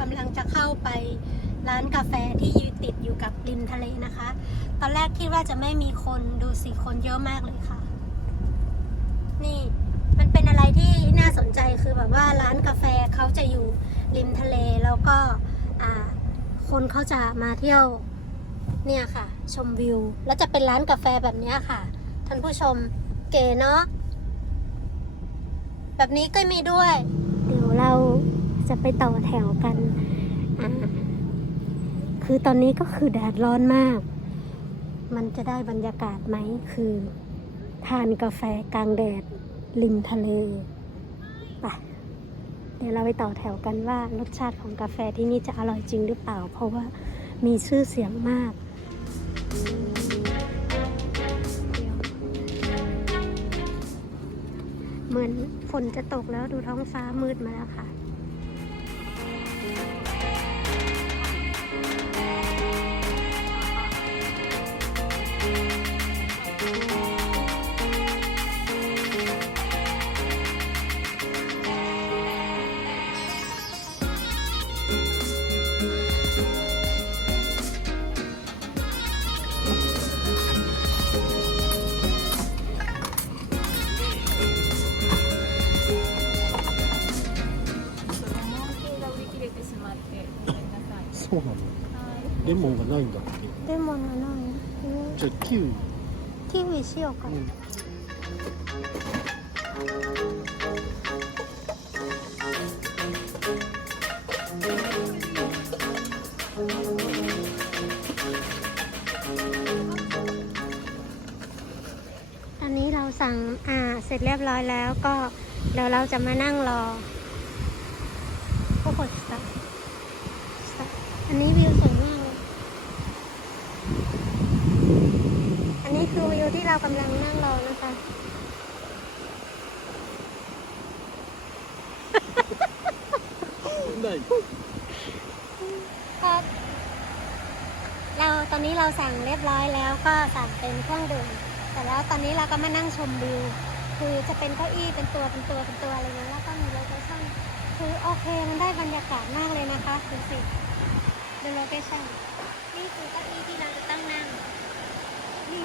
กำลังจะเข้าไปร้านกาแฟที่ยืนติดอยู่กับริมทะเลนะคะ ตอนแรกคิดว่าจะไม่มีคนดูสิคนเยอะมากเลยค่ะ นี่มันเป็นอะไรที่น่าสนใจคือแบบว่าร้านกาแฟเขาจะอยู่ริมทะเลแล้วก็คนเขาจะมาเที่ยวเนี่ยค่ะ ชมวิว แล้วจะเป็นร้านกาแฟแบบนี้ค่ะ ท่านผู้ชมเก๋เนาะแบบนี้ก็มีด้วย เดี๋ยวเรา จะไปต่อแถวกัน คือตอนนี้ก็คือแดดร้อนมาก มันจะได้บรรยากาศไหม คือ ทานกาแฟกลางแดดริมทะเลไปเดี๋ยวเราไปต่อแถวกันว่ารสชาติของกาแฟที่นี่จะอร่อยจริงหรือเปล่า เพราะว่ามีชื่อเสียงมากเหมือนฝนจะตกแล้วดูท้องฟ้ามืดมาแล้วค่ะ レモンがないんだってでもなないじゃあキウイ、キウイしようかな、うん、 ตอนนี้เราสั่งอ่าเสร็จเรียบร้อยแล้วก็เดี๋ยวเราจะมานั่งรอโคโคสตาอันนี้วิวส เรากำลังนั่งรอนะคะないครับ เราตอนนี้เราสั่งเรียบร้อยแล้วก็สั่งเป็นเครื่องดื่มแต่แล้วตอนนี้เราก็มานั่งชมวิว คือจะเป็นเก้าอี้เป็นตัวเป็นตัวเป็นตัวอะไรเงี้ยแล้วก็มีโลเคชั่นคือโอเคมันได้บรรยากาศมากเลยนะคะดูสิดูโลเคชั่นนี่คือเก้าอี้ที่เราจะต้องนั่ง なん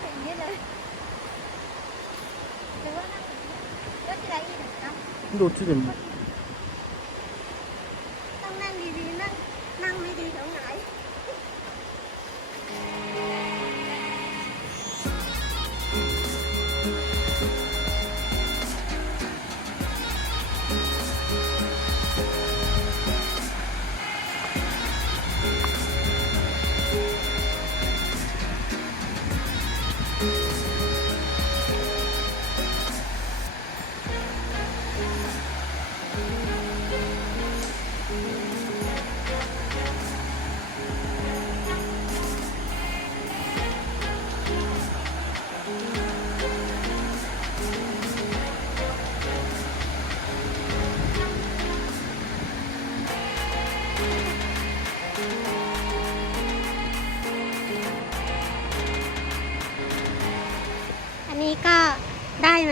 か逃げない。どどっちでも。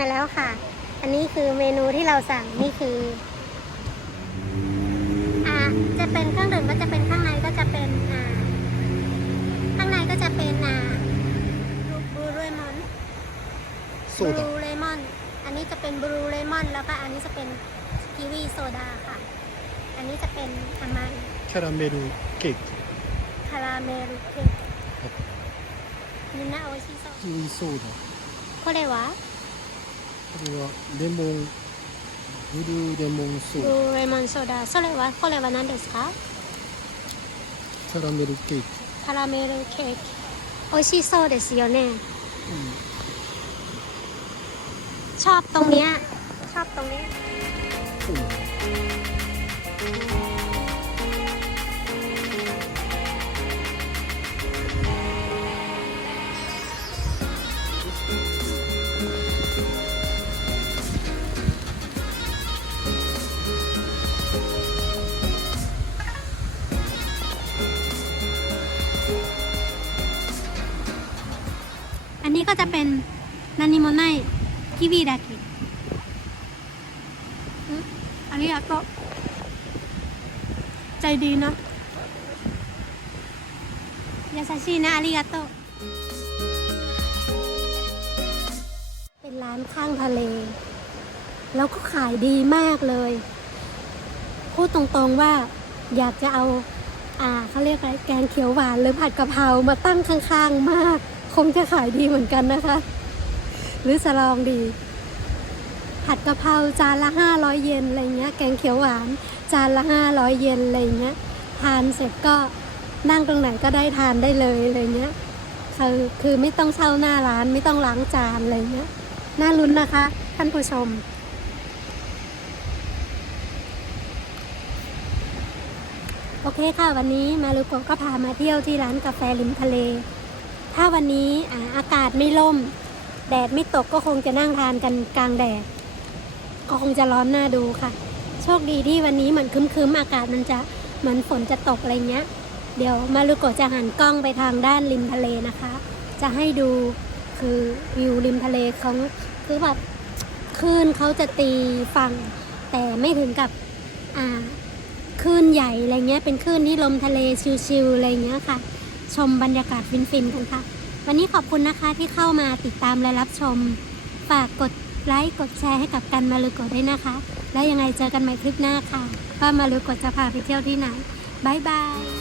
มาแล้วค่ะ อันนี้คือเมนูที่เราสั่งนี่คือ อ่า จะเป็นเครื่องดื่มก็จะเป็นข้างในก็จะเป็น อ่า ข้างในก็จะเป็นอ่าบลูเลมอน そ บ うだ ลูเลมอน อันนี้จะเป็นบลูเลมอน แล้วก็อันนี้จะเป็นกีวีโซดาค่ะ อันนี้จะเป็นอามัน キャラメルケーキ คาราเมลเค้กみんな美味しそうキウイソーダこれはこれは レモンブルーレモンソブーダルーレモンソーダそれはこれは何ですかキャラメルケーキ、カラメルケーキ美味しそうですよねชอบตรงเนี้ยชอบตรงนี้ ก็จะเป็นนันนิโมไนกิวีดากิอันนี้ก็ ใจดีนะยาซาชินะอาริกาโต เป็นร้านข้างทะเล แล้วก็ขายดีมากเลย พูดตรงๆว่าอยากจะเอา อ่าเขาเรียกอะไรแกงเขียวหวานหรือผัดกะเพรามาตั้งข้างๆมาก คงจะขายดีเหมือนกันนะคะ หรือจะลองดี ผัดกะเพราจานละห้าร้อยเยนอะไรเงี้ย แกงเขียวหวานจานละห้าร้อยเยนอะไรเงี้ย ทานเสร็จก็นั่งตรงไหนก็ได้ทานได้เลยอะไรเงี้ยคือคือไม่ต้องเช่าหน้าร้านไม่ต้องล้างจานอะไรเงี้ย น่าลุ้นนะคะ ท่านผู้ชมโอเคค่ะ วันนี้มารุโกก็พามาเที่ยวที่ร้านกาแฟริมทะเล ถ้าวันนี้อากาศไม่ล่ม แดดไม่ตกก็คงจะนั่งทานกันกลางแดด ก็คงจะร้อนน่าดูค่ะ โชคดีที่วันนี้เหมือนคึ้มๆ อากาศมันจะเหมือนฝนจะตกอะไรเงี้ย เดี๋ยวมารุโกจะหันกล้องไปทางด้านริมทะเลนะคะ จะให้ดูคือวิวริมทะเลเขาคือแบบคลื่นเขาจะตีฝั่ง แต่ไม่ถึงกับอ่าคลื่นใหญ่อะไรเงี้ยเป็นคลื่นที่ลมทะเลชิลๆอะไรเงี้ยค่ะ ชมบรรยากาศฟินๆกันค่ะ วันนี้ขอบคุณนะคะที่เข้ามาติดตามและรับชม ฝากกดไลค์กดแชร์ให้กับกันมาลูโกะด้วยนะคะ แล้วยังไงเจอกันใหม่คลิปหน้าค่ะ ว่ามาลูโกะจะพาไปเที่ยวที่ไหนบายบาย